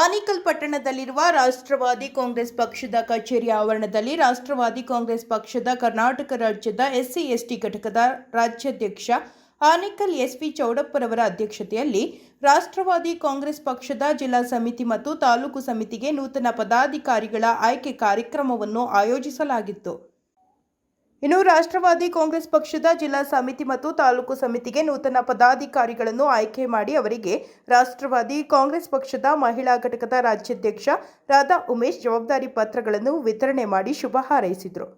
ಆನೇಕಲ್ ಪಟ್ಟಣದಲ್ಲಿರುವ ರಾಷ್ಟ್ರವಾದಿ ಕಾಂಗ್ರೆಸ್ ಪಕ್ಷದ ಕಚೇರಿ ಆವರಣದಲ್ಲಿ ರಾಷ್ಟ್ರವಾದಿ ಕಾಂಗ್ರೆಸ್ ಪಕ್ಷದ ಕರ್ನಾಟಕ ರಾಜ್ಯದ ಎಸ್ಸಿ/ಎಸ್ಟಿ ಘಟಕದ ರಾಜ್ಯಾಧ್ಯಕ್ಷ ಆನೇಕಲ್ ಎಸ್.ವಿ. ಚೌಡಪ್ಪರವರ ಅಧ್ಯಕ್ಷತೆಯಲ್ಲಿ ರಾಷ್ಟ್ರವಾದಿ ಕಾಂಗ್ರೆಸ್ ಪಕ್ಷದ ಜಿಲ್ಲಾ ಸಮಿತಿ ಮತ್ತು ತಾಲೂಕು ಸಮಿತಿಗೆ ನೂತನ ಪದಾಧಿಕಾರಿಗಳ ಆಯ್ಕೆ ಕಾರ್ಯಕ್ರಮವನ್ನು ಆಯೋಜಿಸಲಾಗಿತ್ತು. ಇನ್ನು ರಾಷ್ಟ್ರವಾದಿ ಕಾಂಗ್ರೆಸ್ ಪಕ್ಷದ ಜಿಲ್ಲಾ ಸಮಿತಿ ಮತ್ತು ತಾಲೂಕು ಸಮಿತಿಗೆ ನೂತನ ಪದಾಧಿಕಾರಿಗಳನ್ನು ಆಯ್ಕೆ ಮಾಡಿ ಅವರಿಗೆ ರಾಷ್ಟ್ರವಾದಿ ಕಾಂಗ್ರೆಸ್ ಪಕ್ಷದ ಮಹಿಳಾ ಘಟಕದ ರಾಜ್ಯಾಧ್ಯಕ್ಷ ರಾಧಾ ಉಮೇಶ್ ಜವಾಬ್ದಾರಿ ಪತ್ರಗಳನ್ನು ವಿತರಣೆ ಮಾಡಿ ಶುಭ ಹಾರೈಸಿದರು.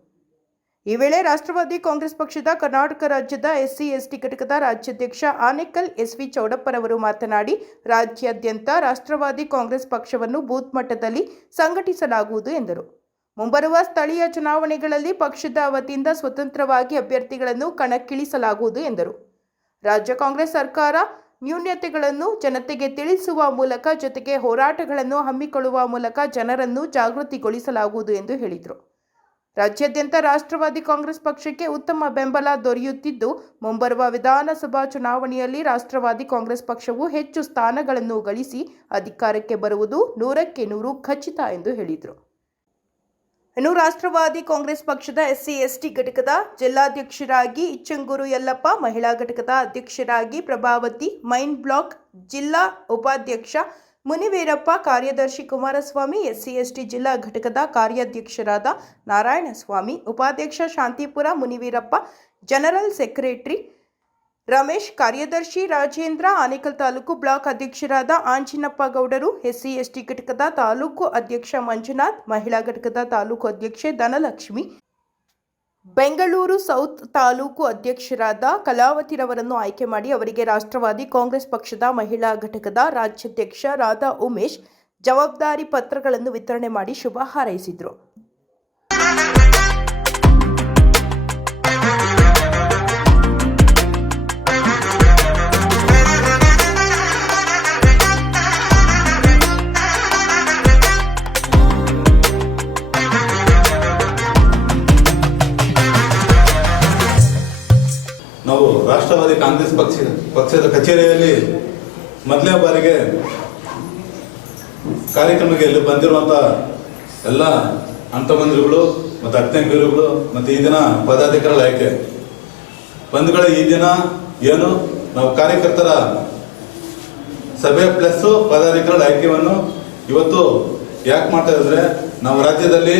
ಈ ವೇಳೆ ರಾಷ್ಟ್ರವಾದಿ ಕಾಂಗ್ರೆಸ್ ಪಕ್ಷದ ಕರ್ನಾಟಕ ರಾಜ್ಯದ ಎಸ್ಸಿ/ಎಸ್ಟಿ ಘಟಕದ ರಾಜ್ಯಾಧ್ಯಕ್ಷ ಆನೇಕಲ್ ಎಸ್.ವಿ. ಚೌಡಪ್ಪರವರು ಮಾತನಾಡಿ, ರಾಜ್ಯಾದ್ಯಂತ ರಾಷ್ಟ್ರವಾದಿ ಕಾಂಗ್ರೆಸ್ ಪಕ್ಷವನ್ನು ಬೂತ್ ಮಟ್ಟದಲ್ಲಿ ಸಂಘಟಿಸಲಾಗುವುದು ಎಂದರು. ಮುಂಬರುವ ಸ್ಥಳೀಯ ಚುನಾವಣೆಗಳಲ್ಲಿ ಪಕ್ಷದ ವತಿಯಿಂದ ಸ್ವತಂತ್ರವಾಗಿ ಅಭ್ಯರ್ಥಿಗಳನ್ನು ಕಣಕ್ಕಿಳಿಸಲಾಗುವುದು ಎಂದರು. ರಾಜ್ಯ ಕಾಂಗ್ರೆಸ್ ಸರ್ಕಾರ ನ್ಯೂನತೆಗಳನ್ನು ಜನತೆಗೆ ತಿಳಿಸುವ ಮೂಲಕ ಜೊತೆಗೆ ಹೋರಾಟಗಳನ್ನು ಹಮ್ಮಿಕೊಳ್ಳುವ ಮೂಲಕ ಜನರನ್ನು ಜಾಗೃತಿಗೊಳಿಸಲಾಗುವುದು ಎಂದು ಹೇಳಿದರು. ರಾಜ್ಯಾದ್ಯಂತ ರಾಷ್ಟ್ರವಾದಿ ಕಾಂಗ್ರೆಸ್ ಪಕ್ಷಕ್ಕೆ ಉತ್ತಮ ಬೆಂಬಲ ದೊರೆಯುತ್ತಿದ್ದು, ಮುಂಬರುವ ವಿಧಾನಸಭಾ ಚುನಾವಣೆಯಲ್ಲಿ ರಾಷ್ಟ್ರವಾದಿ ಕಾಂಗ್ರೆಸ್ ಪಕ್ಷವು ಹೆಚ್ಚು ಸ್ಥಾನಗಳನ್ನು ಗಳಿಸಿ ಅಧಿಕಾರಕ್ಕೆ ಬರುವುದು 100ಕ್ಕೆ 100 ಖಚಿತ ಎಂದು ಹೇಳಿದರು. ಇನ್ನು ರಾಷ್ಟ್ರವಾದಿ ಕಾಂಗ್ರೆಸ್ ಪಕ್ಷದ ಎಸ್ಸಿ/ಎಸ್ಟಿ ಘಟಕದ ಜಿಲ್ಲಾಧ್ಯಕ್ಷರಾಗಿ ಇಚ್ಚಂಗೂರು ಯಲ್ಲಪ್ಪ, ಮಹಿಳಾ ಘಟಕದ ಅಧ್ಯಕ್ಷರಾಗಿ ಪ್ರಭಾವತಿ, ಮೈನ್ ಬ್ಲಾಕ್ ಜಿಲ್ಲಾ ಉಪಾಧ್ಯಕ್ಷ ಮುನಿವೀರಪ್ಪ, ಕಾರ್ಯದರ್ಶಿ ಕುಮಾರಸ್ವಾಮಿ, ಎಸ್ಸಿ/ಎಸ್ಟಿ ಜಿಲ್ಲಾ ಘಟಕದ ಕಾರ್ಯಾಧ್ಯಕ್ಷರಾದ ನಾರಾಯಣಸ್ವಾಮಿ, ಉಪಾಧ್ಯಕ್ಷ ಶಾಂತಿಪುರ ಮುನಿವೀರಪ್ಪ, ಜನರಲ್ ಸೆಕ್ರೆಟರಿ ರಮೇಶ್, ಕಾರ್ಯದರ್ಶಿ ರಾಜೇಂದ್ರ, ಆನೇಕಲ್ ತಾಲೂಕು ಬ್ಲಾಕ್ ಅಧ್ಯಕ್ಷರಾದ ಆಂಜಿನಪ್ಪ ಗೌಡರು, ಎಸ್ಸಿ/ಎಸ್ಟಿ ಘಟಕದ ತಾಲೂಕು ಅಧ್ಯಕ್ಷ ಮಂಜುನಾಥ್, ಮಹಿಳಾ ಘಟಕದ ತಾಲೂಕು ಅಧ್ಯಕ್ಷೆ ಧನಲಕ್ಷ್ಮಿ, ಬೆಂಗಳೂರು ಸೌತ್ ತಾಲೂಕು ಅಧ್ಯಕ್ಷರಾದ ಕಲಾವತಿರವರನ್ನು ಆಯ್ಕೆ ಮಾಡಿ ಅವರಿಗೆ ರಾಷ್ಟ್ರವಾದಿ ಕಾಂಗ್ರೆಸ್ ಪಕ್ಷದ ಮಹಿಳಾ ಘಟಕದ ರಾಜ್ಯಾಧ್ಯಕ್ಷ ರಾಧಾ ಉಮೇಶ್ ಜವಾಬ್ದಾರಿ ಪತ್ರಗಳನ್ನು ವಿತರಣೆ ಮಾಡಿ ಶುಭ ಹಾರೈಸಿದರು. ನಾವು ರಾಷ್ಟ್ರವಾದಿ ಕಾಂಗ್ರೆಸ್ ಪಕ್ಷದ ಕಚೇರಿಯಲ್ಲಿ ಮೊದಲನೇ ಬಾರಿಗೆ ಕಾರ್ಯಕ್ರಮಕ್ಕೆ ಇಲ್ಲಿ ಬಂದಿರುವಂಥ ಎಲ್ಲ ಅಂತಮಂದಿರುಗಳು ಮತ್ತು ಅಜ್ಞಾನಿಗಳು ಮತ್ತು ಈ ದಿನ ಪದಾಧಿಕಾರಿಗಳ ಆಯ್ಕೆ ಬಂಧುಗಳ ಈ ದಿನ ಏನು ನಾವು ಕಾರ್ಯಕರ್ತರ ಸಭೆ ಪ್ಲಸ್ ಪದಾಧಿಕಾರಿಗಳ ಆಯ್ಕೆಯನ್ನು ಇವತ್ತು ಯಾಕೆ ಮಾಡ್ತಾ ಇದ್ರೆ, ನಾವು ರಾಜ್ಯದಲ್ಲಿ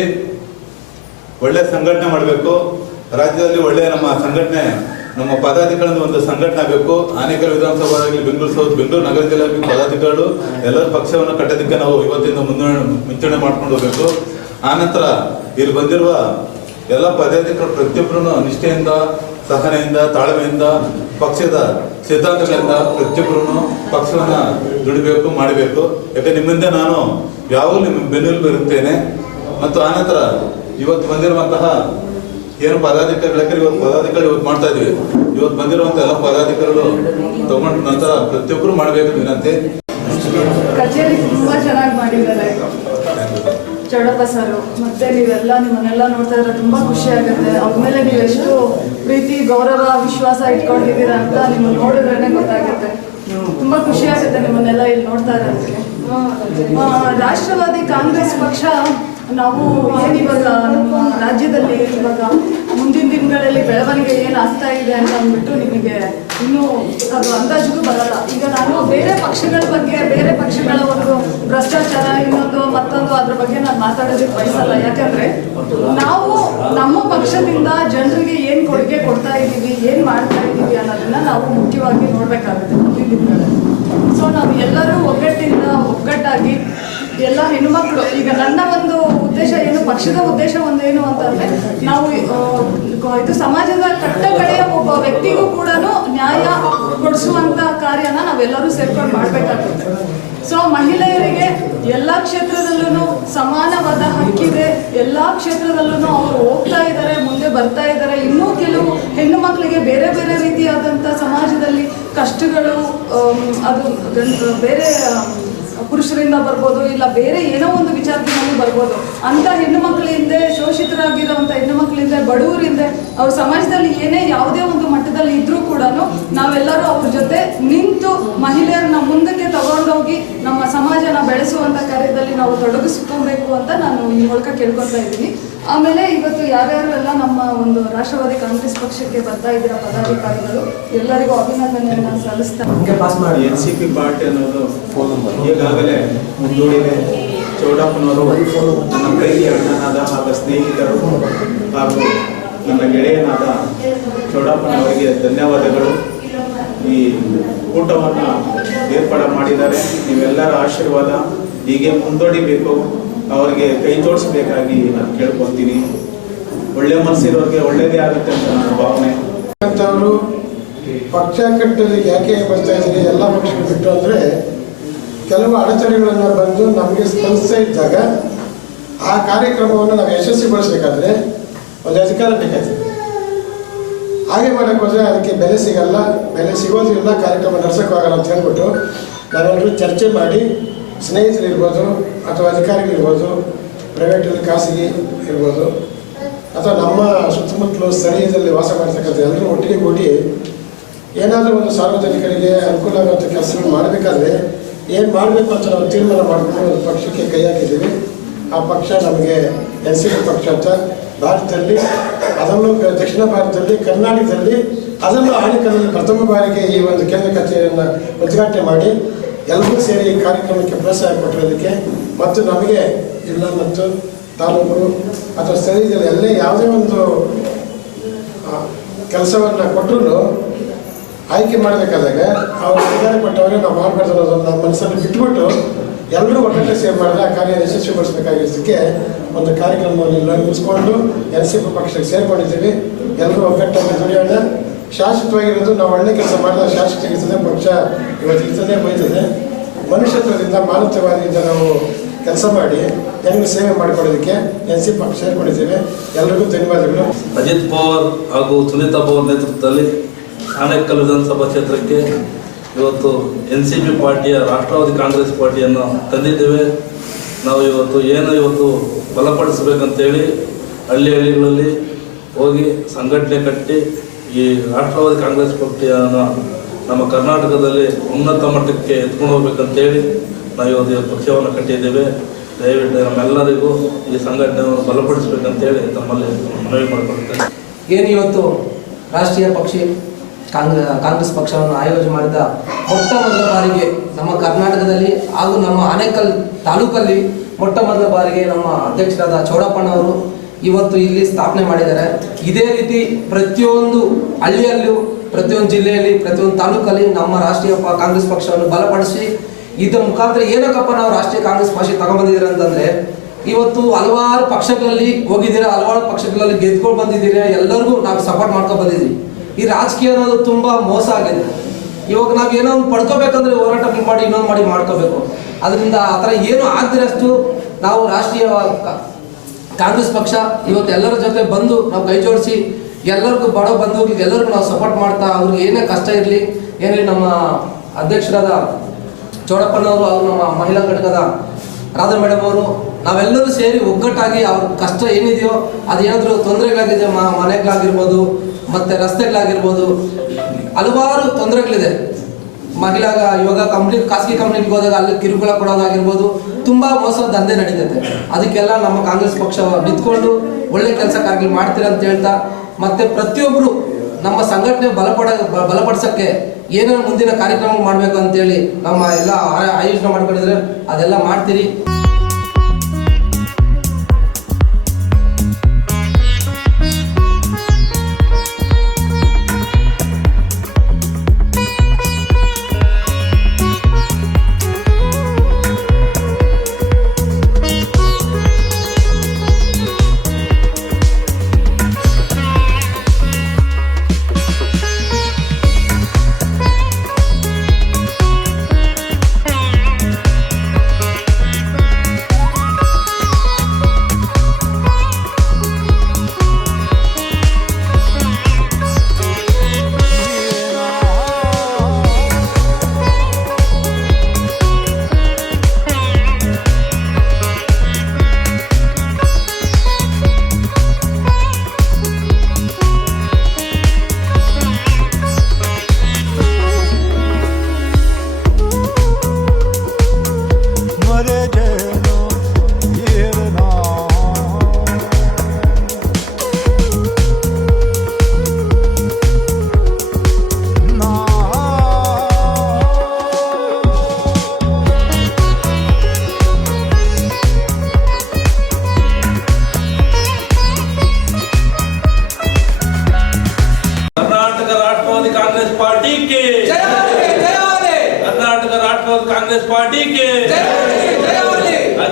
ಒಳ್ಳೆ ಸಂಘಟನೆ ಮಾಡಬೇಕು, ರಾಜ್ಯದಲ್ಲಿ ಒಳ್ಳೆಯ ನಮ್ಮ ಪದಾಧಿಕಾರಿಗಳ ಒಂದು ಸಂಘಟನೆ ಆಗಬೇಕು. ಆನೇಕಲ್ ವಿಧಾನಸಭಾ ಆಗಲಿ, ಬೆಂಗಳೂರು ಸೌತ್, ಬೆಂಗಳೂರು ನಗರ ಜಿಲ್ಲೆ ಪದಾಧಿಕಾರಿಗಳು ಎಲ್ಲರ ಪಕ್ಷವನ್ನು ಕಟ್ಟೋದಕ್ಕೆ ನಾವು ಇವತ್ತಿಂದ ಮುಂಚೂಣಿ ಮಾಡ್ಕೊಂಡು ಹೋಗಬೇಕು. ಆನಂತರ ಇಲ್ಲಿ ಬಂದಿರುವ ಎಲ್ಲ ಪದಾಧಿಕಾರಿಗಳು ಪ್ರತಿಯೊಬ್ಬರೂ ನಿಷ್ಠೆಯಿಂದ, ಸಹನೆಯಿಂದ, ತಾಳ್ಮೆಯಿಂದ, ಪಕ್ಷದ ಸಿದ್ಧಾಂತಗಳಿಂದ ಪ್ರತಿಯೊಬ್ಬರೂ ಪಕ್ಷವನ್ನು ದುಡಿಬೇಕು, ಮಾಡಬೇಕು. ಯಾಕೆ ನಿಮ್ಮಿಂದ ನಾನು ಯಾವಾಗಲೂ ನಿಮ್ಮ ಬೆನ್ನೆಲುಬು ಇರುತ್ತೇನೆ. ಮತ್ತು ಆನಂತರ ಇವತ್ತು ಬಂದಿರುವಂತಹ ಏನು ಪದಾಧಿಕಾರಿಗಳು ಇವತ್ತು ಮಾಡ್ತಾ ಇದೀವಿ, ಇವತ್ತು ಬಂದಿರುವಂತ ಎಲ್ಲ ಪದಾಧಿಕಾರಿಗಳು ತಗೊಂಡ ನಂತರ ಪ್ರತಿಯೊಬ್ಬರು ಮಾಡಬೇಕು ವಿನಂತಿ. ಕಚೇರಿ ತುಂಬಾ ಚೆನ್ನಾಗಿ ಮಾಡಿದ್ದಾರೆ ಚೌಡಪ್ಪ ಸರ್. ಮತ್ತೆ ನಿಮ್ಮನ್ನೆಲ್ಲ ನೋಡ್ತಾ ಇದ್ರೆ ತುಂಬಾ ಖುಷಿ ಆಗುತ್ತೆ. ಅವ್ರ ಮೇಲೆ ನೀವು ಎಷ್ಟು ಪ್ರೀತಿ, ಗೌರವ, ವಿಶ್ವಾಸ ಇಟ್ಕೊಂಡಿದ್ದೀರಾ ಅಂತ ನಿಮ್ಮನ್ನು ನೋಡಿದ್ರೇನೆ ಗೊತ್ತಾಗುತ್ತೆ. ತುಂಬಾ ಖುಷಿ ಆಗುತ್ತೆ ನಿಮ್ಮನ್ನೆಲ್ಲ ಇಲ್ಲಿ ನೋಡ್ತಾ ಇರೋದಕ್ಕೆ. ರಾಷ್ಟ್ರವಾದಿ ಕಾಂಗ್ರೆಸ್ ಪಕ್ಷ ನಾವು ಏನಿವಾಗ ನಮ್ಮ ರಾಜ್ಯದಲ್ಲಿ ಇವಾಗ ಮುಂದಿನ ದಿನಗಳಲ್ಲಿ ಬೆಳವಣಿಗೆ ಏನು ಆಗ್ತಾ ಇದೆ ಅಂತ ಅಂದ್ಬಿಟ್ಟು ನಿಮಗೆ ಇನ್ನೂ ಅದು ಅಂದಾಜಿಗೂ ಬರಲ್ಲ. ಈಗ ನಾನು ಬೇರೆ ಪಕ್ಷಗಳ ಬಗ್ಗೆ, ಬೇರೆ ಪಕ್ಷಗಳ ಒಂದು ಭ್ರಷ್ಟಾಚಾರ ಇನ್ನೊಂದು ಮತ್ತೊಂದು ಅದ್ರ ಬಗ್ಗೆ ನಾನು ಮಾತಾಡೋದಕ್ಕೆ ಬಯಸಲ್ಲ. ಯಾಕಂದ್ರೆ ನಾವು ನಮ್ಮ ಪಕ್ಷದಿಂದ ಜನರಿಗೆ ಏನು ಕೊಡುಗೆ ಕೊಡ್ತಾ ಇದ್ದೀವಿ, ಏನು ಮಾಡ್ತಾ ಇದ್ದೀವಿ ಅನ್ನೋದನ್ನ ನಾವು ಮುಖ್ಯವಾಗಿ ನೋಡ್ಬೇಕಾಗುತ್ತೆ ಮುಂದಿನ ದಿನಗಳಲ್ಲಿ. ಸೊ ನಾವು ಎಲ್ಲರೂ ಒಗ್ಗಟ್ಟಾಗಿ ಎಲ್ಲ ಹೆಣ್ಣುಮಕ್ಕಳು, ಈಗ ನನ್ನ ಒಂದು ಉದ್ದೇಶ ಏನು, ಪಕ್ಷದ ಉದ್ದೇಶ ಒಂದೇನು ಅಂತಂದ್ರೆ ನಾವು ಇದು ಸಮಾಜದ ಕಟ್ಟಕಡೆಯ ಒಬ್ಬ ವ್ಯಕ್ತಿಗೂ ಕೂಡ ನ್ಯಾಯ ಕೊಡಿಸುವಂತ ಕಾರ್ಯನ ನಾವೆಲ್ಲರೂ ಸೇರ್ಕೊಂಡು ಮಾಡ್ಬೇಕಾಗುತ್ತೆ. ಸೊ ಮಹಿಳೆಯರಿಗೆ ಎಲ್ಲ ಕ್ಷೇತ್ರದಲ್ಲೂ ಸಮಾನವಾದ ಹಕ್ಕಿದೆ. ಎಲ್ಲ ಕ್ಷೇತ್ರದಲ್ಲೂ ಅವರು ಹೋಗ್ತಾ ಇದ್ದಾರೆ, ಮುಂದೆ ಬರ್ತಾ ಇದ್ದಾರೆ. ಇನ್ನೂ ಕೆಲವು ಹೆಣ್ಣು ಮಕ್ಕಳಿಗೆ ಬೇರೆ ಬೇರೆ ರೀತಿಯಾದಂಥ ಸಮಾಜದಲ್ಲಿ ಕಷ್ಟಗಳು, ಅದು ಬೇರೆ ಪುರುಷರಿಂದ ಬರ್ಬೋದು, ಇಲ್ಲ ಬೇರೆ ಏನೋ ಒಂದು ವಿಚಾರದಿಂದಲೂ ಬರ್ಬೋದು. ಅಂಥ ಹೆಣ್ಣು ಮಕ್ಕಳಿಂದ, ಶೋಷಿತರಾಗಿರೋಂಥ ಹೆಣ್ಣು ಮಕ್ಕಳಿಂದ, ಬಡವರಿಂದ, ಅವ್ರ ಸಮಾಜದಲ್ಲಿ ಏನೇ ಯಾವುದೇ ಒಂದು ಮಟ್ಟದಲ್ಲಿ ಇದ್ರೂ ಕೂಡ ನಾವೆಲ್ಲರೂ ಅವ್ರ ಜೊತೆ ನಿಂತು ಮಹಿಳೆಯರನ್ನ ಮುಂದಕ್ಕೆ ತಗೊಂಡೋಗಿ ನಮ್ಮ ಸಮಾಜನ ಬೆಳೆಸುವಂಥ ಕಾರ್ಯದಲ್ಲಿ ನಾವು ತೊಡಗಿಸ್ಕೊಬೇಕು ಅಂತ ನಾನು ಈ ಮೂಲಕ ಕೇಳ್ಕೊತಾ ಇದ್ದೀನಿ. ಆಮೇಲೆ ಇವತ್ತು ಯಾರ್ಯಾರೆಲ್ಲ ನಮ್ಮ ಒಂದು ರಾಷ್ಟ್ರವಾದಿ ಕಾಂಗ್ರೆಸ್ ಪಕ್ಷಕ್ಕೆ ಬರ್ತಾ ಇದ್ದೀರಾ ಪದಾಧಿಕಾರಿಗಳು, ಎಲ್ಲರಿಗೂ ಅಭಿನಂದನೆಯನ್ನು ಸಲ್ಲಿಸ್ತಾರೆ. NCP ಪಾರ್ಟಿ ಅನ್ನೋದು ಈಗಾಗಲೇ ಮುಂದೂಡಿದೆ. ಚೌಡಪ್ಪನವರು ನನ್ನ ಪ್ರೀತಿ ಅಣ್ಣನಾದ ಹಾಗೂ ಸ್ನೇಹಿತರು ಹಾಗೂ ನನ್ನ ಗೆಳೆಯನಾದ ಚೌಡಪ್ಪನವರಿಗೆ ಧನ್ಯವಾದಗಳು. ಈ ಕೂಟವನ್ನು ಏರ್ಪಾಡು ಮಾಡಿದ್ದಾರೆ. ನೀವೆಲ್ಲರ ಆಶೀರ್ವಾದ ಹೀಗೆ ಮುಂದೂಡಿಬೇಕು, ಅವರಿಗೆ ಕೈ ಜೋಡಿಸಬೇಕಾಗಿ ನಾನು ಕೇಳ್ಕೊತೀನಿ. ಒಳ್ಳೆ ಮನಸ್ಸಿರೋರಿಗೆ ಒಳ್ಳೆಯದೇ ಆಗುತ್ತೆ ಅಂತ ನನ್ನ ಭಾವನೆ. ಅವರು ಪಕ್ಷ ಕಟ್ಟಲಿಕ್ಕೆ ಯಾಕೆ ಬರ್ತಾ ಇದ್ದೀರಿ ಎಲ್ಲ ಪಕ್ಷಗಳು ಬಿಟ್ಟು ಅಂದರೆ, ಕೆಲವು ಅಡಚಣೆಗಳನ್ನು ಬಂದು ನಮಗೆ ಸ್ಪಂದಿಸ್ತಾ ಇದ್ದಾಗ ಆ ಕಾರ್ಯಕ್ರಮವನ್ನು ನಾವು ಯಶಸ್ವಿಗೊಳಿಸಬೇಕಾದ್ರೆ ಒಂದು ಅಧಿಕಾರ ಬೇಕಾಗ್ತದೆ. ಹಾಗೆ ಮಾಡೋಕ್ಕೆ ಹೋದರೆ ಅದಕ್ಕೆ ಬೆಲೆ ಸಿಗಲ್ಲ, ಬೆಲೆ ಸಿಗೋದ್ರಿಂದ ಕಾರ್ಯಕ್ರಮ ನಡೆಸೋಕ್ಕಾಗಲ್ಲ ಅಂತ ಹೇಳ್ಬಿಟ್ಟು ನಾವೆಲ್ಲರೂ ಚರ್ಚೆ ಮಾಡಿ, ಸ್ನೇಹಿತರಿರ್ಬೋದು ಅಥವಾ ಅಧಿಕಾರಿಗಳಿರ್ಬೋದು, ಪ್ರೈವೇಟಲ್ಲಿ ಖಾಸಗಿ ಇರ್ಬೋದು ಅಥವಾ ನಮ್ಮ ಸುತ್ತಮುತ್ತಲು ಸ್ಥಳೀಯದಲ್ಲಿ ವಾಸ ಮಾಡ್ತಕ್ಕಂಥ ಎಲ್ಲರೂ ಒಟ್ಟಿಗೆ ಕೂಡಿ ಏನಾದರೂ ಒಂದು ಸಾರ್ವಜನಿಕರಿಗೆ ಅನುಕೂಲ ಆಗುವಂಥ ಕೆಲಸಗಳು ಮಾಡಬೇಕಾದ್ರೆ ಏನು ಮಾಡಬೇಕು ಅಂತ ನಾವು ತೀರ್ಮಾನ ಮಾಡಿಕೊಂಡು ಒಂದು ಪಕ್ಷಕ್ಕೆ ಕೈ ಹಾಕಿದ್ದೀವಿ. ಆ ಪಕ್ಷ ನಮಗೆ NCP ಪಕ್ಷ ಅಂತ ಭಾರತದಲ್ಲಿ, ಅದನ್ನು ದಕ್ಷಿಣ ಭಾರತದಲ್ಲಿ, ಕರ್ನಾಟಕದಲ್ಲಿ, ಅದನ್ನು ಆಣಿಕದಲ್ಲಿ ಪ್ರಥಮ ಬಾರಿಗೆ ಈ ಒಂದು ಕೇಂದ್ರ ಕಚೇರಿಯನ್ನು ಉದ್ಘಾಟನೆ ಮಾಡಿ ಎಲ್ಲರೂ ಸೇರಿ ಈ ಕಾರ್ಯಕ್ರಮಕ್ಕೆ ಪ್ರೋತ್ಸಾಹ ಕೊಟ್ಟಿರೋದಕ್ಕೆ ಮತ್ತು ನಮಗೆ ಜಿಲ್ಲಾ ಮತ್ತು ತಾಲೂಕು ಅಥವಾ ಸ್ಥಳೀಯದಲ್ಲಿ ಎಲ್ಲೇ ಯಾವುದೇ ಒಂದು ಕೆಲಸವನ್ನು ಕೊಟ್ಟರು ಆಯ್ಕೆ ಮಾಡಬೇಕಾದಾಗ ಅವರು ಅಧಿಕಾರ ಕೊಟ್ಟವರೇ ನಾವು ಮಾಡಬಾರ್ದು ಅನ್ನೋದನ್ನು ನಮ್ಮ ಮನಸ್ಸನ್ನು ಬಿಟ್ಬಿಟ್ಟು ಎಲ್ಲರೂ ಒಟ್ಟೊಟ್ಟೆ ಸೇವೆ ಮಾಡಿದ್ರೆ ಆ ಕಾರ್ಯ ಯಶಸ್ವಿಗೊಳಿಸಬೇಕಾಗಿದ್ದಕ್ಕೆ ಒಂದು ಕಾರ್ಯಕ್ರಮವನ್ನು ನಿರ್ಮಿಸ್ಕೊಂಡು NCP ಪಕ್ಷಕ್ಕೆ ಸೇರ್ಕೊಂಡಿದ್ದೀವಿ. ಎಲ್ಲರೂ ಒಗ್ಗಟ್ಟಾಗಿ ದುಡಿಯೋಣ. ಶಾಶ್ವತವಾಗಿರೋದು ನಾವು ಒಳ್ಳೆ ಕೆಲಸ ಮಾಡಿದಾಗ ಶಾಶ್ವತ ಇರ್ತದೆ, ಪಕ್ಷ ಇವತ್ತು ಇರ್ತದೆ, ಬೈತದೆ. ಮನುಷ್ಯತ್ವದಿಂದ, ಮಾನವತೆವಾದಿಯಿಂದ ನಾವು ಕೆಲಸ ಮಾಡಿ ಜನರಿಗೆ ಸೇವೆ ಮಾಡಿಕೊಡೋದಕ್ಕೆ NCP ಪಕ್ಷ ಸೇರ್ಕೊಂಡಿದ್ದೇವೆ. ಎಲ್ಲರಿಗೂ ಧನ್ಯವಾದಗಳು. ಅಜಿತ್ ಪವಾರ್ ಹಾಗೂ ಸುನೀತಾ ಪವಾರ್ ನೇತೃತ್ವದಲ್ಲಿ ಆನೇಕಲ್ ವಿಧಾನಸಭಾ ಕ್ಷೇತ್ರಕ್ಕೆ ಇವತ್ತು NCP ಪಾರ್ಟಿಯ ರಾಷ್ಟ್ರವಾದಿ ಕಾಂಗ್ರೆಸ್ ಪಾರ್ಟಿಯನ್ನು ತಂದಿದ್ದೇವೆ. ನಾವು ಇವತ್ತು ಬಲಪಡಿಸಬೇಕಂತೇಳಿ ಹಳ್ಳಿಗಳಲ್ಲಿ ಹೋಗಿ ಸಂಘಟನೆ ಕಟ್ಟಿ ಈ ರಾಷ್ಟ್ರವಾದಿ ಕಾಂಗ್ರೆಸ್ ಪಾರ್ಟಿಯನ್ನು ನಮ್ಮ ಕರ್ನಾಟಕದಲ್ಲಿ ಉನ್ನತ ಮಟ್ಟಕ್ಕೆ ಎತ್ಕೊಂಡು ಹೋಗ್ಬೇಕಂತೇಳಿ ನಾವು ಇವತ್ತು ಪಕ್ಷವನ್ನು ಕಟ್ಟಿದ್ದೇವೆ. ದಯವಿಟ್ಟು ನಮ್ಮೆಲ್ಲರಿಗೂ ಈ ಸಂಘಟನೆಯನ್ನು ಬಲಪಡಿಸಬೇಕಂತೇಳಿ ತಮ್ಮಲ್ಲಿ ಮನವಿ ಮಾಡಿಕೊಳ್ತೇನೆ. ಏನು ಇವತ್ತು ರಾಷ್ಟ್ರೀಯ ಪಕ್ಷಿ ಕಾಂಗ್ರೆಸ್ ಪಕ್ಷವನ್ನು ಆಯೋಜನೆ ಮಾಡಿದ ಮೊಟ್ಟ ಮೊದಲ ಬಾರಿಗೆ ನಮ್ಮ ಕರ್ನಾಟಕದಲ್ಲಿ ಹಾಗೂ ನಮ್ಮ ಆನೇಕಲ್ ತಾಲೂಕಲ್ಲಿ ಮೊಟ್ಟ ಮೊದಲ ಬಾರಿಗೆ ನಮ್ಮ ಅಧ್ಯಕ್ಷರಾದ ಚೌಡಪ್ಪನವರು ಇವತ್ತು ಇಲ್ಲಿ ಸ್ಥಾಪನೆ ಮಾಡಿದ್ದಾರೆ. ಇದೇ ರೀತಿ ಪ್ರತಿಯೊಂದು ಹಳ್ಳಿಯಲ್ಲೂ, ಪ್ರತಿಯೊಂದು ಜಿಲ್ಲೆಯಲ್ಲಿ, ಪ್ರತಿಯೊಂದು ತಾಲೂಕಲ್ಲಿ ನಮ್ಮ ರಾಷ್ಟ್ರೀಯ ಕಾಂಗ್ರೆಸ್ ಪಕ್ಷವನ್ನು ಬಲಪಡಿಸಿ ಇದರ ಮುಖಾಂತರ ಏನಕ್ಕಪ್ಪ ನಾವು ರಾಷ್ಟ್ರೀಯ ಕಾಂಗ್ರೆಸ್ ಪಕ್ಷ ತಗೊಂಡ್ಬಂದಿದ್ದೀರಾ ಅಂತಂದರೆ, ಇವತ್ತು ಹಲವಾರು ಪಕ್ಷಗಳಲ್ಲಿ ಹೋಗಿದ್ದೀರಾ, ಹಲವಾರು ಪಕ್ಷಗಳಲ್ಲಿ ಗೆದ್ಕೊಂಡು ಬಂದಿದ್ದೀರಾ, ಎಲ್ಲರಿಗೂ ನಾವು ಸಪೋರ್ಟ್ ಮಾಡ್ಕೊಂಡು ಬಂದಿದ್ದೀವಿ. ಈ ರಾಜಕೀಯ ಅನ್ನೋದು ತುಂಬ ಮೋಸ ಆಗಿದೆ. ಇವಾಗ ನಾವು ಏನೋ ಒಂದು ಪಡ್ಕೋಬೇಕಂದ್ರೆ ಹೋರಾಟ ಮಾಡಿ ಇನ್ನೊಂದು ಮಾಡಿ ಮಾಡ್ಕೋಬೇಕು. ಅದರಿಂದ ಆ ಥರ ಏನು ಆಗದಿರಷ್ಟು ನಾವು ರಾಷ್ಟ್ರೀಯ ಕಾಂಗ್ರೆಸ್ ಪಕ್ಷ ಇವತ್ತು ಎಲ್ಲರ ಜೊತೆ ಬಂದು ನಾವು ಕೈ ಜೋಡಿಸಿ ಎಲ್ಲರಿಗೂ ಬಡ ಬಂಧುಗಳಿಗೆ ಎಲ್ಲರಿಗೂ ನಾವು ಸಪೋರ್ಟ್ ಮಾಡ್ತಾ, ಅವ್ರಿಗೆ ಏನೇ ಕಷ್ಟ ಇರಲಿ ಏನಿರಲಿ, ನಮ್ಮ ಅಧ್ಯಕ್ಷರಾದ ಚೌಡಪ್ಪನವರು ಹಾಗೂ ನಮ್ಮ ಮಹಿಳಾ ಘಟಕದ ರಾಧಾ ಮೇಡಮ್ ಅವರು ನಾವೆಲ್ಲರೂ ಸೇರಿ ಒಗ್ಗಟ್ಟಾಗಿ ಅವ್ರ ಕಷ್ಟ ಏನಿದೆಯೋ ಅದೇನಾದರೂ ತೊಂದರೆಗಳಾಗಿದೆ, ಮನೆಗಳಾಗಿರ್ಬೋದು ಮತ್ತು ರಸ್ತೆಗಳಾಗಿರ್ಬೋದು, ಹಲವಾರು ತೊಂದರೆಗಳಿದೆ. ಇವಾಗ ಖಾಸಗಿ ಕಂಪ್ನಿಗೆ ಹೋದಾಗ ಅಲ್ಲಿ ಕಿರುಕುಳ ಕೊಡೋದಾಗಿರ್ಬೋದು, ತುಂಬ ಮೋಸ ದಂಧೆ ನಡೀತೈತೆ. ಅದಕ್ಕೆಲ್ಲ ನಮ್ಮ ಕಾಂಗ್ರೆಸ್ ಪಕ್ಷ ನಿಂತ್ಕೊಂಡು ಒಳ್ಳೆ ಕೆಲಸ ಕಾರ್ಯ ಮಾಡ್ತೀರಾ ಅಂತ ಹೇಳ್ತಾ, ಮತ್ತು ಪ್ರತಿಯೊಬ್ಬರು ನಮ್ಮ ಸಂಘಟನೆ ಬಲಪಡಿಸೋಕ್ಕೆ ಏನೇನು ಮುಂದಿನ ಕಾರ್ಯಕ್ರಮ ಮಾಡಬೇಕು ಅಂತೇಳಿ ನಮ್ಮ ಎಲ್ಲ ಆಯೋಜನೆ ಮಾಡ್ಕೊಂಡಿದ್ರೆ ಅದೆಲ್ಲ ಮಾಡ್ತೀರಿ.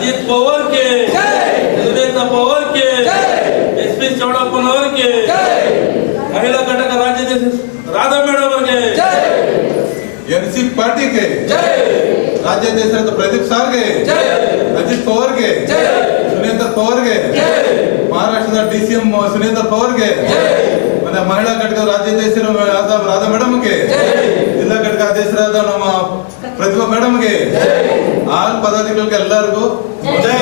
ಅಜಿತ್ ಪವಾರ್ ಕೆ, ಸುನೇತ್ರ ಪವಾರ್ ಕೆ, SP ಚೌಡಪ್ಪನವರ್ ಕೆ, ಮಹಿಳಾ ಘಟಕ ರಾಜ್ಯಾಧ್ಯಕ್ಷ ರಾಧಾ ಮೇಡಮ್ ಅವರಿಗೆ, NCP पार्टी के राज्याध्यक्ष प्रदीप सार के, अजित पवार के, सुनेत्र पवार के, महाराष्ट्र DCM सुनेत्र पवार के, ಮತ್ತೆ ಮಹಿಳಾ ಘಟಕದ ರಾಜ್ಯಾಧ್ಯಕ್ಷರು ರಾಧಾ ಮೇಡಮ್ ಗೆ, ಜಿಲ್ಲಾ ಘಟಕ ಅಧ್ಯಕ್ಷರಾದ ನಮ್ಮ ಪ್ರತಿಭಾ ಮೇಡಮ್ ಗೆ, ಆಲ್ ಪದಾಧಿಕಾರಿಗಳಿಗೆ ಎಲ್ಲರಿಗೂ ಜೈ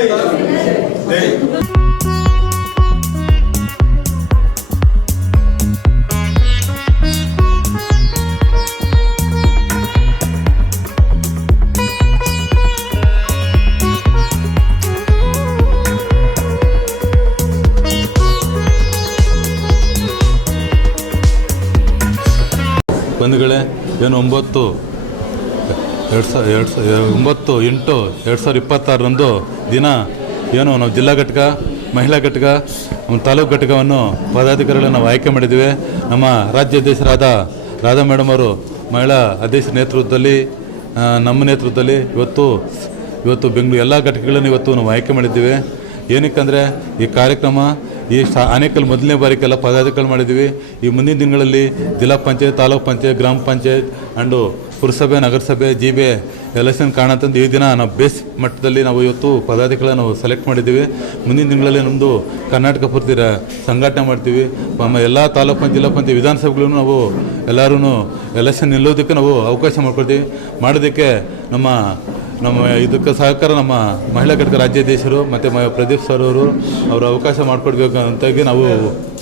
ಜೈ. ಬಂಧುಗಳೇ, ಏನು 9/8/2026 ದಿನ ಏನು ನಾವು ಜಿಲ್ಲಾ ಘಟಕ, ಮಹಿಳಾ ಘಟಕ, ನಮ್ಮ ತಾಲೂಕು ಘಟಕವನ್ನು ಪದಾಧಿಕಾರಿಗಳನ್ನು ನಾವು ಆಯ್ಕೆ ಮಾಡಿದ್ದೀವಿ. ನಮ್ಮ ರಾಜ್ಯಾಧ್ಯಕ್ಷರಾದ ರಾಧಾ ಮೇಡಮ್ ಅವರು ಮಹಿಳಾ ಅಧ್ಯಕ್ಷರ ನೇತೃತ್ವದಲ್ಲಿ, ನಮ್ಮ ನೇತೃತ್ವದಲ್ಲಿ ಇವತ್ತು ಬೆಂಗಳೂರು ಎಲ್ಲ ಘಟಕಗಳನ್ನು ಇವತ್ತು ನಾವು ಆಯ್ಕೆ ಮಾಡಿದ್ದೀವಿ. ಏನಕ್ಕಂದರೆ ಈ ಕಾರ್ಯಕ್ರಮ ಆನೇಕಲ್ ಮೊದಲನೇ ಬಾರಿಗೆಲ್ಲ ಪದಾಧಿಕಾರಿ ಮಾಡಿದ್ದೀವಿ. ಈ ಮುಂದಿನ ದಿನಗಳಲ್ಲಿ ಜಿಲ್ಲಾ ಪಂಚಾಯತ್, ತಾಲೂಕು ಪಂಚಾಯತ್, ಗ್ರಾಮ ಪಂಚಾಯತ್ ಆ್ಯಂಡು ಪುರಸಭೆ, ನಗರಸಭೆ, ಜಿಬೆ ಎಲೆಕ್ಷನ್ ಕಾರಣಂತಂದು ಈ ದಿನ ನಾವು ಬೇಸ್ ಮಟ್ಟದಲ್ಲಿ ನಾವು ಇವತ್ತು ಪದಾಧಿಕಾರಿಗಳನ್ನ ನಾವು ಸೆಲೆಕ್ಟ್ ಮಾಡಿದ್ದೀವಿ. ಮುಂದಿನ ದಿನಗಳಲ್ಲಿ ನಮ್ಮದು ಕರ್ನಾಟಕ ಪೂರ್ತಿ ಸಂಘಟನೆ ಮಾಡ್ತೀವಿ. ಎಲ್ಲ ತಾಲೂಕು ಪಂಚಾಯತ್, ಜಿಲ್ಲಾ ಪಂಚಾಯತ್, ವಿಧಾನಸಭೆಗಳನ್ನು ನಾವು ಎಲ್ಲರೂ ಎಲೆಕ್ಷನ್ ನಿಲ್ಲೋದಕ್ಕೆ ನಾವು ಅವಕಾಶ ಮಾಡ್ಕೊಳ್ತೀವಿ. ಮಾಡೋದಕ್ಕೆ ನಮ್ಮ ಇದಕ್ಕೆ ಸಹಕಾರ ನಮ್ಮ ಮಹಿಳಾ ಘಟಕ ರಾಜ್ಯಾಧ್ಯಕ್ಷರು ಮತ್ತು ಪ್ರದೀಪ್ ಸರ್ ಅವರು ಅವಕಾಶ ಮಾಡಿಕೊಡ್ಬೇಕು ಅಂತಾಗಿ ನಾವು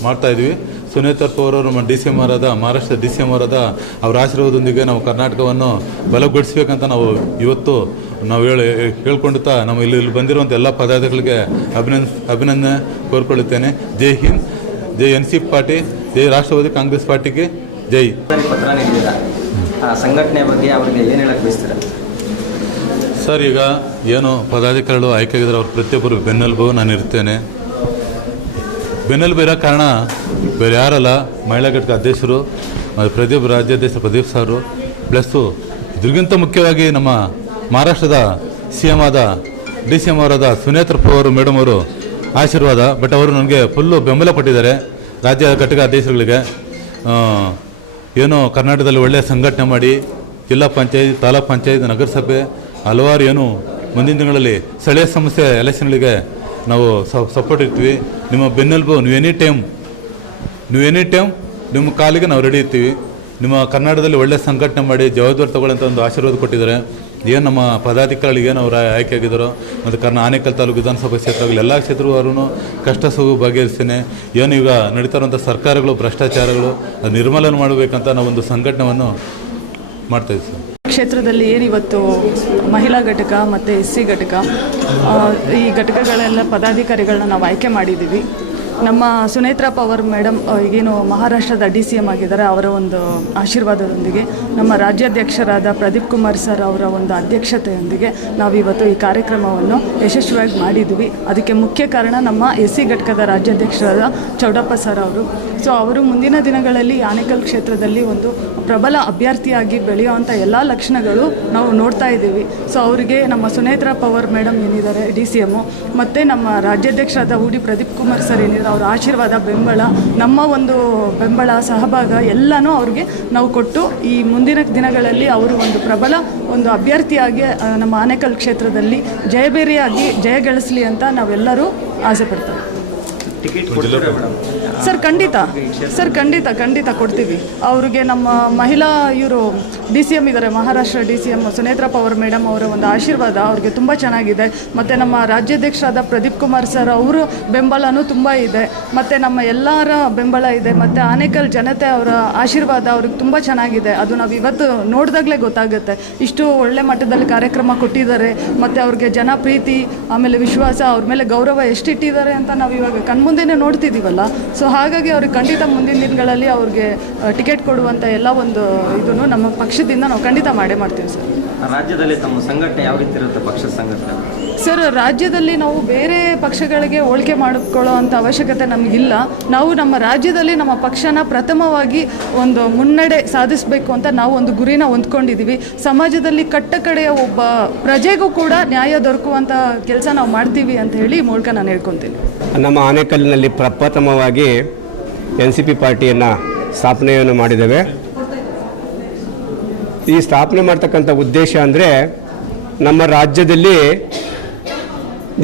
ಮಾಡ್ತಾಯಿದ್ವಿ. ಸುನೇತ್ರ ಪವಾರ್ ಅವರು ನಮ್ಮ DCM ಅವರಾದ, ಮಹಾರಾಷ್ಟ್ರ DCM ಅವರಾದ ಅವರ ಆಶೀರ್ವಾದದೊಂದಿಗೆ ನಾವು ಕರ್ನಾಟಕವನ್ನು ಬಲಗೊಳಿಸಬೇಕಂತ ನಾವು ಇವತ್ತು ನಾವು ಹೇಳ್ಕೊಂಡುತ್ತಾ ನಮ್ಮ ಇಲ್ಲಿ ಬಂದಿರುವಂಥ ಎಲ್ಲ ಪದಾಧಿಕಾರಿಗಳಿಗೆ ಅಭಿನಂದನೆ ಕೋರ್ಕೊಳ್ಳುತ್ತೇನೆ. ಜೈ ಹಿಂದ್, ಜೈ NCP ಪಾರ್ಟಿ, ಜೈ ರಾಷ್ಟ್ರವಾದಿ ಕಾಂಗ್ರೆಸ್ ಪಾರ್ಟಿಗೆ ಜೈ. ಪತ್ರ ನೀಡಿದ್ದೀರಾ, ಸಂಘಟನೆ ಬಗ್ಗೆ ಅವರಿಗೆ ಏನು ಹೇಳಕ್ಕೆ ಬಯಸ್ತೀರಾ ಸರ್? ಈಗ ಏನು ಪದಾಧಿಕಾರಿಗಳು ಆಯ್ಕೆಯಾಗಿದ್ದಾರೆ, ಅವ್ರ ಪ್ರತಿಯೊಬ್ಬರು ಬೆನ್ನೆಲುಬು ನಾನು ಇರ್ತೇನೆ. ಬೆನ್ನೆಲುಬು ಇರೋ ಕಾರಣ ಬೇರೆ ಯಾರಲ್ಲ, ಮಹಿಳಾ ಘಟಕ ಅಧ್ಯಕ್ಷರು, ರಾಜ್ಯಾಧ್ಯಕ್ಷ ಪ್ರದೀಪ್ ಸಾರು, ಪ್ಲಸ್ಸು ಇದಕ್ಕಿಂತ ಮುಖ್ಯವಾಗಿ ನಮ್ಮ ಮಹಾರಾಷ್ಟ್ರದ CM ಆದ DCM ಅವರಾದ ಸುನೇತ್ರ ಪವಾರ್ ಮೇಡಮ್ ಅವರು ಆಶೀರ್ವಾದ. ಬಟ್ ಅವರು ನನಗೆ ಫುಲ್ಲು ಬೆಂಬಲ ಕೊಟ್ಟಿದ್ದಾರೆ ರಾಜ್ಯ ಘಟಕ ಅಧ್ಯಕ್ಷರುಗಳಿಗೆ. ಏನು ಕರ್ನಾಟಕದಲ್ಲಿ ಒಳ್ಳೆಯ ಸಂಘಟನೆ ಮಾಡಿ ಜಿಲ್ಲಾ ಪಂಚಾಯತ್, ತಾಲೂಕು ಪಂಚಾಯತ್, ನಗರಸಭೆ ಹಲವಾರು ಏನು ಮುಂದಿನ ದಿನಗಳಲ್ಲಿ ಸ್ಥಳೀಯ ಸಮಸ್ಯೆ ಎಲೆಕ್ಷನ್ಗಳಿಗೆ ನಾವು ಸಪೋರ್ಟ್ ಇರ್ತೀವಿ. ನಿಮ್ಮ ಬೆನ್ನೆಲುಬು, ನೀವು ಎನಿ ಟೈಮ್ ನಿಮ್ಮ ಕಾಲಿಗೆ ನಾವು ರೆಡಿ ಇರ್ತೀವಿ. ನಿಮ್ಮ ಕರ್ನಾಟಕದಲ್ಲಿ ಒಳ್ಳೆಯ ಸಂಘಟನೆ ಮಾಡಿ ಜವಾಬ್ದಾರಿ ತಗೊಳ್ಳೋಂಥ ಒಂದು ಆಶೀರ್ವಾದ ಕೊಟ್ಟಿದ್ದಾರೆ. ಏನು ನಮ್ಮ ಪದಾಧಿಕಾರಿಗಳಿಗೆ ಏನು ಅವರು ಆಯ್ಕೆ ಆಗಿದ್ದಾರೋ, ಮತ್ತು ಆನೇಕಲ್ ತಾಲೂಕು ವಿಧಾನಸಭಾ ಕ್ಷೇತ್ರಗಳು ಎಲ್ಲ ಕ್ಷೇತ್ರವಾರು ಕಷ್ಟ ಸುಖ ಬಗೆಹರಿಸ್ತೇನೆ. ಏನು ಈಗ ನಡೀತಾ ಇರುವಂಥ ಸರ್ಕಾರಗಳು ಭ್ರಷ್ಟಾಚಾರಗಳು ಅದು ನಿರ್ಮೂಲನೆ ಮಾಡಬೇಕಂತ ನಾವೊಂದು ಸಂಘಟನೆಯನ್ನು ಮಾಡ್ತಾಯಿದ್ದೀವಿ ಸರ್. ಕ್ಷೇತ್ರದಲ್ಲಿ ಏನಿವತ್ತು ಮಹಿಳಾ ಘಟಕ ಮತ್ತು SC ಘಟಕ, ಈ ಘಟಕಗಳೆಲ್ಲ ಪದಾಧಿಕಾರಿಗಳನ್ನ ನಾವು ಆಯ್ಕೆ ಮಾಡಿದ್ದೀವಿ. ನಮ್ಮ ಸುನೇತ್ರ ಪವಾರ್ ಮೇಡಮ್ ಈಗೇನು ಮಹಾರಾಷ್ಟ್ರದ DCM ಆಗಿದ್ದಾರೆ, ಅವರ ಒಂದು ಆಶೀರ್ವಾದದೊಂದಿಗೆ, ನಮ್ಮ ರಾಜ್ಯಾಧ್ಯಕ್ಷರಾದ ಪ್ರದೀಪ್ ಕುಮಾರ್ ಸರ್ ಅವರ ಒಂದು ಅಧ್ಯಕ್ಷತೆಯೊಂದಿಗೆ ನಾವಿವತ್ತು ಈ ಕಾರ್ಯಕ್ರಮವನ್ನು ಯಶಸ್ವಿಯಾಗಿ ಮಾಡಿದ್ವಿ. ಅದಕ್ಕೆ ಮುಖ್ಯ ಕಾರಣ ನಮ್ಮ SC ಘಟಕದ ರಾಜ್ಯಾಧ್ಯಕ್ಷರಾದ ಚೌಡಪ್ಪ ಸರ್ ಅವರು. ಸೊ ಅವರು ಮುಂದಿನ ದಿನಗಳಲ್ಲಿ ಆನೇಕಲ್ ಕ್ಷೇತ್ರದಲ್ಲಿ ಒಂದು ಪ್ರಬಲ ಅಭ್ಯರ್ಥಿಯಾಗಿ ಬೆಳೆಯುವಂಥ ಎಲ್ಲ ಲಕ್ಷಣಗಳು ನಾವು ನೋಡ್ತಾ ಇದ್ದೀವಿ. ಸೊ ಅವರಿಗೆ ನಮ್ಮ ಸುನೇತ್ರ ಪವಾರ್ ಮೇಡಮ್ ಏನಿದ್ದಾರೆ DCM, ಮತ್ತು ನಮ್ಮ ರಾಜ್ಯಾಧ್ಯಕ್ಷರಾದ ಉಡಿ ಪ್ರದೀಪ್ ಕುಮಾರ್ ಸರ್ ಏನಿದ್ದಾರೆ, ಅವರ ಆಶೀರ್ವಾದ, ಬೆಂಬಲ, ನಮ್ಮ ಒಂದು ಬೆಂಬಲ, ಸಹಭಾಗ ಎಲ್ಲನೂ ಅವ್ರಿಗೆ ನಾವು ಕೊಟ್ಟು ಈ ಮುಂದಿನ ದಿನಗಳಲ್ಲಿ ಅವರು ಒಂದು ಪ್ರಬಲ ಒಂದು ಅಭ್ಯರ್ಥಿಯಾಗಿ ನಮ್ಮ ಆನೇಕಲ್ ಕ್ಷೇತ್ರದಲ್ಲಿ ಜಯಬೇರಿಯಾಗಿ ಜಯ ಗಳಿಸಲಿ ಅಂತ ನಾವೆಲ್ಲರೂ ಆಸೆ ಪಡ್ತೇವೆ. ಸರ್ ಖಂಡಿತ ಕೊಡ್ತೀವಿ. ಅವ್ರಿಗೆ ನಮ್ಮ ಮಹಿಳಾ ಇವರು DCM ಇದ್ದಾರೆ, ಮಹಾರಾಷ್ಟ್ರ DCM ಸುನೇತ್ರ ಪವಾರ್ ಮೇಡಮ್ ಅವರ ಒಂದು ಆಶೀರ್ವಾದ ಅವ್ರಿಗೆ ತುಂಬ ಚೆನ್ನಾಗಿದೆ. ಮತ್ತು ನಮ್ಮ ರಾಜ್ಯಾಧ್ಯಕ್ಷರಾದ ಪ್ರದೀಪ್ ಕುಮಾರ್ ಸರ್ ಅವರು ಬೆಂಬಲನೂ ತುಂಬ ಇದೆ, ಮತ್ತು ನಮ್ಮ ಎಲ್ಲರ ಬೆಂಬಲ ಇದೆ, ಮತ್ತು ಆನೇಕಲ್ ಜನತೆ ಅವರ ಆಶೀರ್ವಾದ ಅವ್ರಿಗೆ ತುಂಬ ಚೆನ್ನಾಗಿದೆ. ಅದು ನಾವು ಇವತ್ತು ನೋಡಿದಾಗಲೇ ಗೊತ್ತಾಗುತ್ತೆ. ಇಷ್ಟು ಒಳ್ಳೆ ಮಟ್ಟದಲ್ಲಿ ಕಾರ್ಯಕ್ರಮ ಕೊಟ್ಟಿದ್ದಾರೆ, ಮತ್ತು ಅವ್ರಿಗೆ ಜನ ಪ್ರೀತಿ, ಆಮೇಲೆ ವಿಶ್ವಾಸ, ಅವ್ರ ಮೇಲೆ ಗೌರವ ಎಷ್ಟಿಟ್ಟಿದ್ದಾರೆ ಅಂತ ನಾವು ಇವಾಗ ಕಣ್ಮುಂದೆನೇ ನೋಡ್ತಿದ್ದೀವಲ್ಲ. ಸೊ ಹಾಗಾಗಿ ಅವ್ರಿಗೆ ಖಂಡಿತ ಮುಂದಿನ ದಿನಗಳಲ್ಲಿ ಅವ್ರಿಗೆ ಟಿಕೆಟ್ ಕೊಡುವಂಥ ಎಲ್ಲ ಒಂದು ಇದನ್ನು ನಮ್ಮ ಪಕ್ಷದಿಂದ ನಾವು ಖಂಡಿತ ಮಾಡೇ ಮಾಡ್ತೀವಿ ಸರ್. ರಾಜ್ಯದಲ್ಲಿ ತಮ್ಮ ಸಂಘಟನೆ ಯಾವ ರೀತಿ ಇರುತ್ತೆ, ಪಕ್ಷದ ಸಂಘಟನೆ? ಸರ್, ರಾಜ್ಯದಲ್ಲಿ ನಾವು ಬೇರೆ ಪಕ್ಷಗಳಿಗೆ ಹೋಲಿಕೆ ಮಾಡಿಕೊಳ್ಳೋ ಅಂಥ ಅವಶ್ಯಕತೆ ನಮಗಿಲ್ಲ. ನಾವು ನಮ್ಮ ರಾಜ್ಯದಲ್ಲಿ ನಮ್ಮ ಪಕ್ಷನ ಪ್ರಥಮವಾಗಿ ಒಂದು ಮುನ್ನಡೆ ಸಾಧಿಸಬೇಕು ಅಂತ ನಾವು ಒಂದು ಗುರಿನ ಹೊಂದ್ಕೊಂಡಿದ್ದೀವಿ. ಸಮಾಜದಲ್ಲಿ ಕಟ್ಟಕಡೆಯ ಒಬ್ಬ ಪ್ರಜೆಗೂ ಕೂಡ ನ್ಯಾಯ ದೊರಕುವಂಥ ಕೆಲಸ ನಾವು ಮಾಡ್ತೀವಿ ಅಂತ ಹೇಳಿ ಈ ಮೂಲಕ ನಾನು ಹೇಳ್ಕೊತೀನಿ. ನಮ್ಮ ಆನೇಕಲ್ನಲ್ಲಿ ಪ್ರಪ್ರಥಮವಾಗಿ NCP ಪಾರ್ಟಿಯನ್ನು ಸ್ಥಾಪನೆಯನ್ನು ಮಾಡಿದ್ದೇವೆ. ಈ ಸ್ಥಾಪನೆ ಮಾಡ್ತಕ್ಕಂಥ ಉದ್ದೇಶ ಅಂದರೆ ನಮ್ಮ ರಾಜ್ಯದಲ್ಲಿ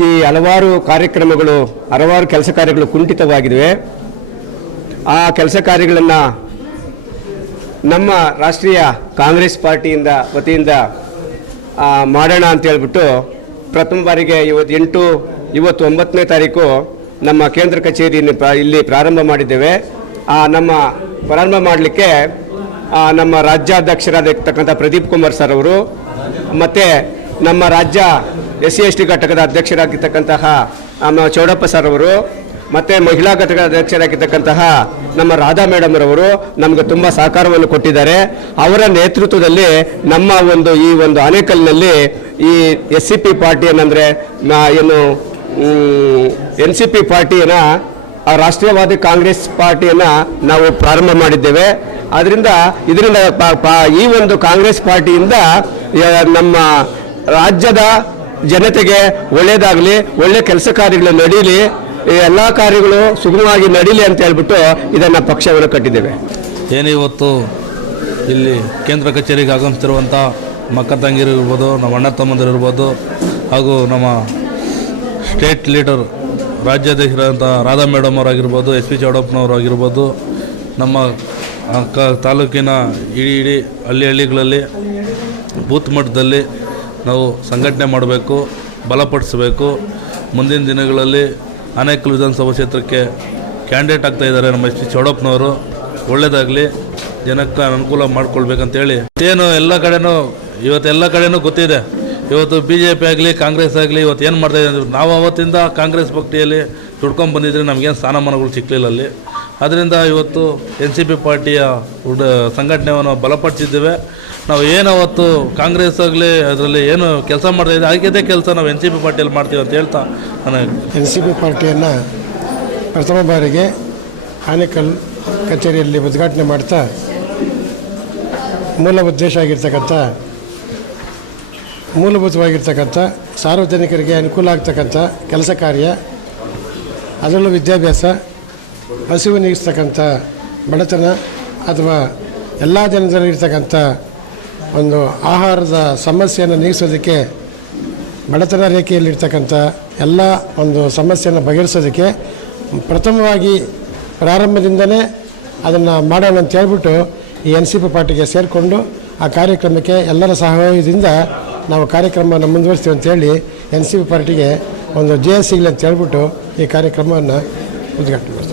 ಈ ಹಲವಾರು ಕಾರ್ಯಕ್ರಮಗಳು, ಹಲವಾರು ಕೆಲಸ ಕಾರ್ಯಗಳು ಕುಂಠಿತವಾಗಿವೆ. ಆ ಕೆಲಸ ಕಾರ್ಯಗಳನ್ನು ನಮ್ಮ ರಾಷ್ಟ್ರೀಯ ಕಾಂಗ್ರೆಸ್ ಪಾರ್ಟಿಯಿಂದ ವತಿಯಿಂದ ಮಾಡೋಣ ಅಂತ ಹೇಳ್ಬಿಟ್ಟು ಪ್ರಥಮ ಬಾರಿಗೆ ಇವತ್ತು 9ನೇ ತಾರೀಕು ನಮ್ಮ ಕೇಂದ್ರ ಕಚೇರಿಯನ್ನು ಇಲ್ಲಿ ಪ್ರಾರಂಭ ಮಾಡಿದ್ದೇವೆ. ನಮ್ಮ ಪ್ರಾರಂಭ ಮಾಡಲಿಕ್ಕೆ ನಮ್ಮ ರಾಜ್ಯಾಧ್ಯಕ್ಷರಾಗಿರ್ತಕ್ಕಂಥ ಪ್ರದೀಪ್ ಕುಮಾರ್ ಸರ್ ಅವರು, ಮತ್ತು ನಮ್ಮ ರಾಜ್ಯ SC/ST ಘಟಕದ ಅಧ್ಯಕ್ಷರಾಗಿರ್ತಕ್ಕಂತಹ ನಮ್ಮ ಚೌಡಪ್ಪ ಸರ್ ಅವರು, ಮತ್ತು ಮಹಿಳಾ ಘಟಕದ ಅಧ್ಯಕ್ಷರಾಗಿರ್ತಕ್ಕಂತಹ ನಮ್ಮ ರಾಧಾ ಮೇಡಮ್ ರವರು ನಮಗೆ ತುಂಬ ಸಹಕಾರವನ್ನು ಕೊಟ್ಟಿದ್ದಾರೆ. ಅವರ ನೇತೃತ್ವದಲ್ಲಿ ನಮ್ಮ ಈ ಒಂದು ಆನೇಕಲ್ನಲ್ಲಿ ಈ SCP ಪಾರ್ಟಿಯನ್ನಂದರೆ ಏನು NCP ಪಾರ್ಟಿಯನ್ನು, ರಾಷ್ಟ್ರೀಯವಾದಿ ಕಾಂಗ್ರೆಸ್ ಪಾರ್ಟಿಯನ್ನು ನಾವು ಪ್ರಾರಂಭ ಮಾಡಿದ್ದೇವೆ. ಇದರಿಂದ ಈ ಒಂದು ಕಾಂಗ್ರೆಸ್ ಪಾರ್ಟಿಯಿಂದ ನಮ್ಮ ರಾಜ್ಯದ ಜನತೆಗೆ ಒಳ್ಳೆಯದಾಗಲಿ, ಒಳ್ಳೆ ಕೆಲಸ ಕಾರ್ಯಗಳು ನಡೀಲಿ, ಎಲ್ಲ ಕಾರ್ಯಗಳು ಸುಗಮವಾಗಿ ನಡೀಲಿ ಅಂತ ಹೇಳ್ಬಿಟ್ಟು ಇದನ್ನು ಪಕ್ಷವನ್ನು ಕಟ್ಟಿದ್ದೇವೆ. ಏನಿವತ್ತು ಇಲ್ಲಿ ಕೇಂದ್ರ ಕಚೇರಿಗೆ ಆಗಮಿಸ್ತಿರುವಂಥ ಮಕ್ಕ ತಂಗಿರು ಇರ್ಬೋದು, ನಮ್ಮ ಅಣ್ಣ ತಮ್ಮಂದಿರು ಇರ್ಬೋದು, ಹಾಗೂ ನಮ್ಮ ಸ್ಟೇಟ್ ಲೀಡರ್ ರಾಜ್ಯಾಧ್ಯಕ್ಷರಾದಂಥ ರಾಧಾ ಮೇಡಮ್ ಅವರಾಗಿರ್ಬೋದು, SP ಚೌಡಪ್ಪನವರಾಗಿರ್ಬೋದು, ನಮ್ಮ ತಾಲೂಕಿನ ಇಡೀ ಹಳ್ಳಿಗಳಲ್ಲಿ ಬೂತ್ ಮಟ್ಟದಲ್ಲಿ ನಾವು ಸಂಘಟನೆ ಮಾಡಬೇಕು, ಬಲಪಡಿಸಬೇಕು. ಮುಂದಿನ ದಿನಗಳಲ್ಲಿ ಆನೇಕಲ್ ವಿಧಾನಸಭಾ ಕ್ಷೇತ್ರಕ್ಕೆ ಕ್ಯಾಂಡಿಡೇಟ್ ಆಗ್ತಾಯಿದ್ದಾರೆ ನಮ್ಮ SP ಚೌಡಪ್ಪನವರು. ಒಳ್ಳೆಯದಾಗಲಿ, ಜನಕ್ಕೆ ಅನುಕೂಲ ಮಾಡ್ಕೊಳ್ಬೇಕಂತೇಳಿ ಏನು ಎಲ್ಲ ಕಡೆನೂ ಗೊತ್ತಿದೆ. ಇವತ್ತು BJP ಆಗಲಿ, ಕಾಂಗ್ರೆಸ್ ಆಗಲಿ ಇವತ್ತು ಏನು ಮಾಡ್ತಾಯಿದೆ ಅಂದರೆ, ನಾವು ಅವತ್ತಿಂದ ಕಾಂಗ್ರೆಸ್ ಪಾರ್ಟಿಯಲ್ಲಿ ದುಡ್ಕೊಂಡು ಬಂದಿದ್ರೆ ನಮಗೇನು ಸ್ಥಾನಮಾನಗಳು ಸಿಕ್ಕಲಿಲ್ಲ ಅಲ್ಲಿ. ಆದ್ದರಿಂದ ಇವತ್ತು NCP ಪಾರ್ಟಿಯ ಸಂಘಟನೆಯನ್ನು ಬಲಪಡಿಸಿದ್ದೇವೆ. ನಾವು ಏನು ಅವತ್ತು ಕಾಂಗ್ರೆಸ್ ಆಗಲಿ ಅದರಲ್ಲಿ ಏನು ಕೆಲಸ ಮಾಡ್ತಾಯಿದ್ದೆ ಅದಕ್ಕೆ ಕೆಲಸ ನಾವು NCP ಪಾರ್ಟಿಯಲ್ಲಿ ಮಾಡ್ತೀವಿ ಅಂತ ಹೇಳ್ತಾ ನಾನು NCP ಪಾರ್ಟಿಯನ್ನು ಪ್ರಥಮ ಬಾರಿಗೆ ಆನೇಕಲ್ ಕಚೇರಿಯಲ್ಲಿ ಉದ್ಘಾಟನೆ ಮಾಡ್ತಾ ಮೂಲಭೂತವಾಗಿರ್ತಕ್ಕಂಥ ಸಾರ್ವಜನಿಕರಿಗೆ ಅನುಕೂಲ ಆಗ್ತಕ್ಕಂಥ ಕೆಲಸ ಕಾರ್ಯ, ಅದರಲ್ಲೂ ವಿದ್ಯಾಭ್ಯಾಸ, ಹಸಿವು ನೀಗಿಸ್ತಕ್ಕಂಥ ಬಡತನ ಅಥವಾ ಎಲ್ಲ ಜನರಲ್ಲಿರ್ತಕ್ಕಂಥ ಒಂದು ಆಹಾರದ ಸಮಸ್ಯೆಯನ್ನು ನೀಗಿಸೋದಕ್ಕೆ, ಬಡತನ ರೇಖೆಯಲ್ಲಿರ್ತಕ್ಕಂಥ ಎಲ್ಲ ಒಂದು ಸಮಸ್ಯೆಯನ್ನು ಬಗೆಹರಿಸೋದಕ್ಕೆ ಪ್ರಥಮವಾಗಿ ಪ್ರಾರಂಭದಿಂದಲೇ ಅದನ್ನು ಮಾಡೋಣ ಅಂತ ಹೇಳ್ಬಿಟ್ಟು ಈ NCP ಪಾರ್ಟಿಗೆ ಸೇರಿಕೊಂಡು ಆ ಕಾರ್ಯಕ್ರಮಕ್ಕೆ ಎಲ್ಲರ ಸಹಯೋಗದಿಂದ ನಾವು ಕಾರ್ಯಕ್ರಮವನ್ನು ಮುಂದುವರಿಸ್ತೀವಿ ಅಂತೇಳಿ NCP ಪಾರ್ಟಿಗೆ ಒಂದು ಜಯ ಸಿಗಲಿ ಅಂತ ಹೇಳ್ಬಿಟ್ಟು ಈ ಕಾರ್ಯಕ್ರಮವನ್ನು ಉದ್ಘಾಟನೆ ಮಾಡ್ತೀವಿ.